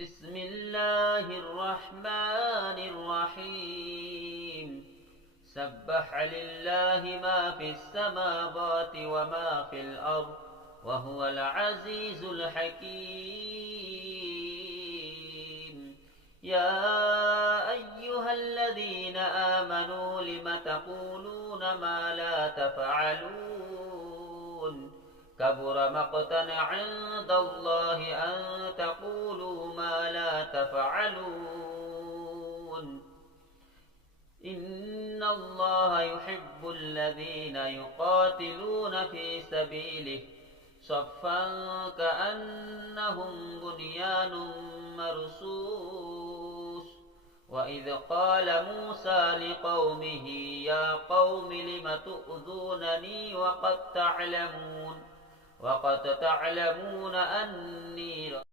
بسم الله الرحمن الرحيم سبح لله ما في السماوات وما في الأرض وهو العزيز الحكيم يا أيها الذين آمنوا لم تقولون ما لا تفعلون كبر مقتا عند الله أن تقولوا ما لا تفعلون إن الله يحب الذين يقاتلون في سبيله صفا كأنهم بنيان مرصوص وإذ قال موسى لقومه يا قوم لم تؤذونني وقد تعلمون أني